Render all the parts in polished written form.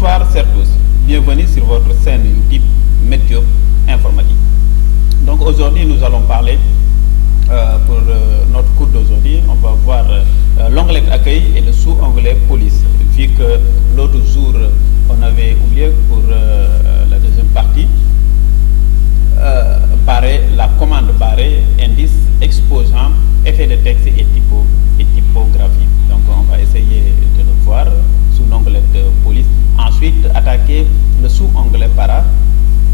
Bonsoir, chers tous. Bienvenue sur votre chaîne YouTube Medjob Informatique. Donc aujourd'hui, nous allons parler pour notre cours d'aujourd'hui. On va voir l'onglet accueil et le sous-onglet police. Vu que l'autre jour, on avait oublié pour la deuxième partie, la commande barrée, indice, exposant, effet de texte et typographie. Donc on va essayer de le voir sous l'onglet de police. Ensuite, attaquer le sous-onglet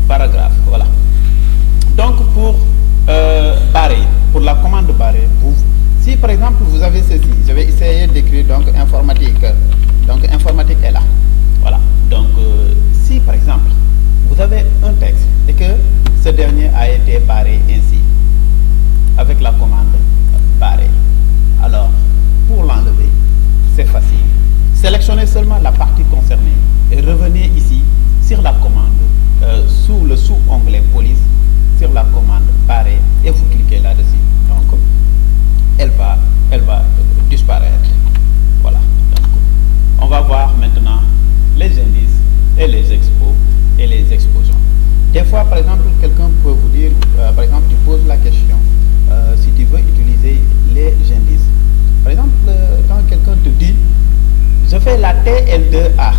paragraphe. Voilà. Donc pour barrer, pour la commande barrée, si par exemple vous avez ceci, je vais essayer d'écrire donc informatique. Donc informatique est là. Voilà. Donc si par exemple vous avez un texte et que ce dernier a été barré ainsi, avec la commande barrée, alors pour l'enlever, c'est facile. Sélectionnez seulement la partie concernée et revenez ici sur la commande, sous le sous-onglet police, sur la commande barrée et vous cliquez là-dessus. Donc, elle va disparaître. Voilà. Donc, on va voir maintenant les indices et les expos et les exposants. Des fois, par exemple, quelqu'un peut vous dire, par exemple, tu poses la question si tu veux utiliser les indices. Par exemple, quand quelqu'un te dit, je fais la TL2A.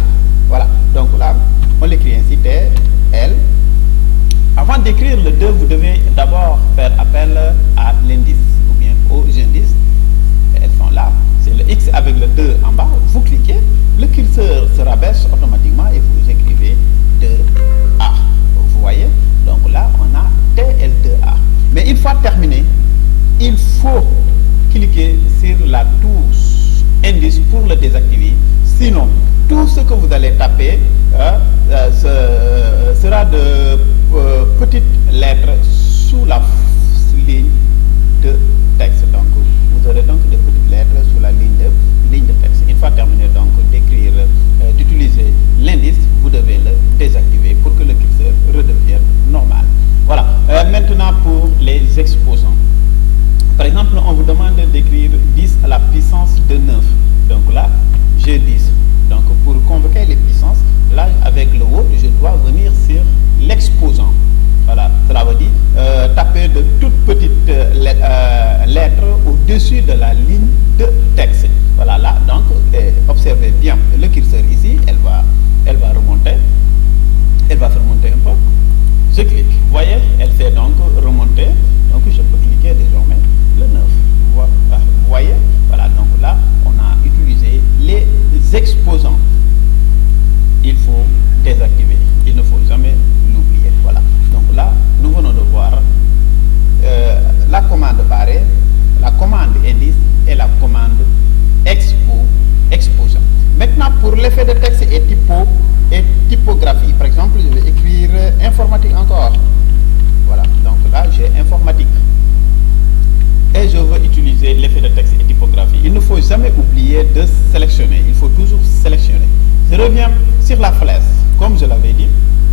Voilà. Donc là, on l'écrit ainsi, TL. Avant d'écrire le 2, vous devez d'abord faire appel à l'indice ou bien aux indices. Elles sont là. C'est le X avec le 2 en bas. Vous cliquez, le curseur se rabaisse automatiquement et vous écrivez 2A. Vous voyez? Donc là, on a TL2A. Mais une fois terminé, il faut cliquer sur la touche indice pour le désactiver. Sinon, tout ce que vous allez taper sera de petites lettres sous la ligne de texte. Donc, vous aurez donc des petites lettres sous la ligne de texte. Une fois terminé donc d'écrire, d'utiliser l'indice, vous devez le désactiver pour que le curseur redevienne normal. Voilà. Maintenant pour les exposants. Par exemple, on vous demande d'écrire 10 à la puissance de 9. Donc là, j'ai 10. Donc pour convoquer les puissances, là, avec le haut, je dois venir sur l'exposant. Voilà, cela veut dire taper de toutes petites lettres au-dessus de la ligne de texte. Voilà, là, donc, observez bien le curseur ici, elle va remonter. Elle va se remonter un peu. Je clique. Vous voyez, elle fait donc remonter. Donc je peux cliquer désormais le 9. Vous voyez, voilà, donc là, on a utilisé les exposants. Il faut désactiver. Il ne faut jamais l'oublier. Voilà. Donc là, nous venons de voir la commande barrée, la commande indice et la commande exposant. Maintenant, pour l'effet de texte et typographie, par exemple, je vais écrire informatique encore. Voilà. Donc là, j'ai informatique. Et je veux utiliser l'effet de texte et typographie. Il ne faut jamais oublier de sélectionner. Il faut toujours sélectionner. Je reviens sur la flèche. Comme je l'avais dit,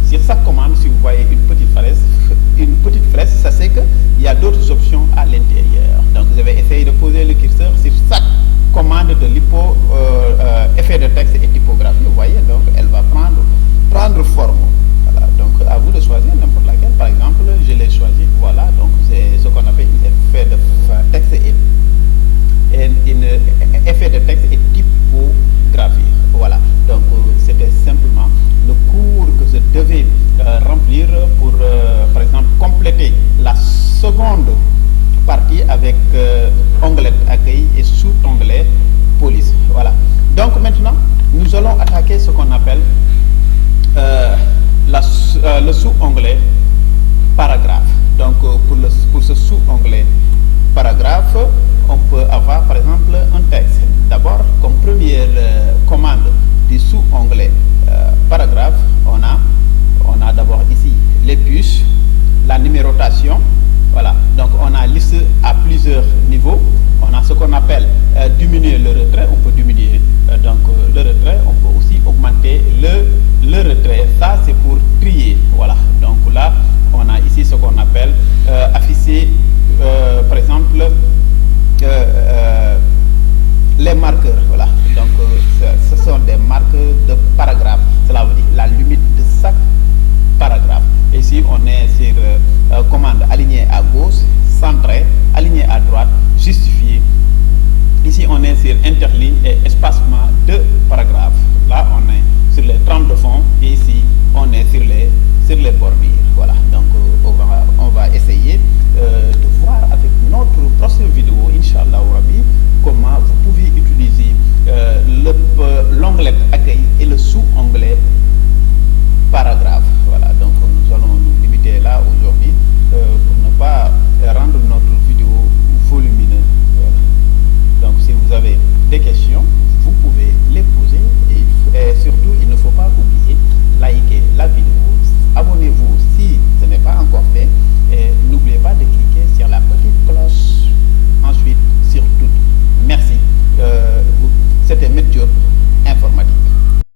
sur sa commande, si vous voyez une petite flèche, ça c'est qu'il y a d'autres options à l'intérieur. Donc je vais essayer de poser le curseur sur chaque commande de effet de texte et typographie. Vous voyez, donc elle va prendre forme. Voilà, donc à vous de choisir n'importe laquelle. Par exemple, je l'ai choisi. Voilà, donc c'est ce qu'on appelle effet de texte et effet de texte et typographie. Voilà, donc c'était simplement le cours que je devais remplir pour, par exemple, compléter la seconde partie avec onglet accueil et sous-onglet police. Voilà. Donc maintenant, nous allons attaquer ce qu'on appelle le sous-onglet paragraphe. Donc pour ce sous-onglet paragraphe, on peut avoir par exemple un texte. D'abord, comme première commande du sous-onglet paragraphe, on a d'abord ici les puces, la numérotation. Voilà, donc on a liste à plusieurs niveaux. On a ce qu'on appelle diminuer le retrait. On peut diminuer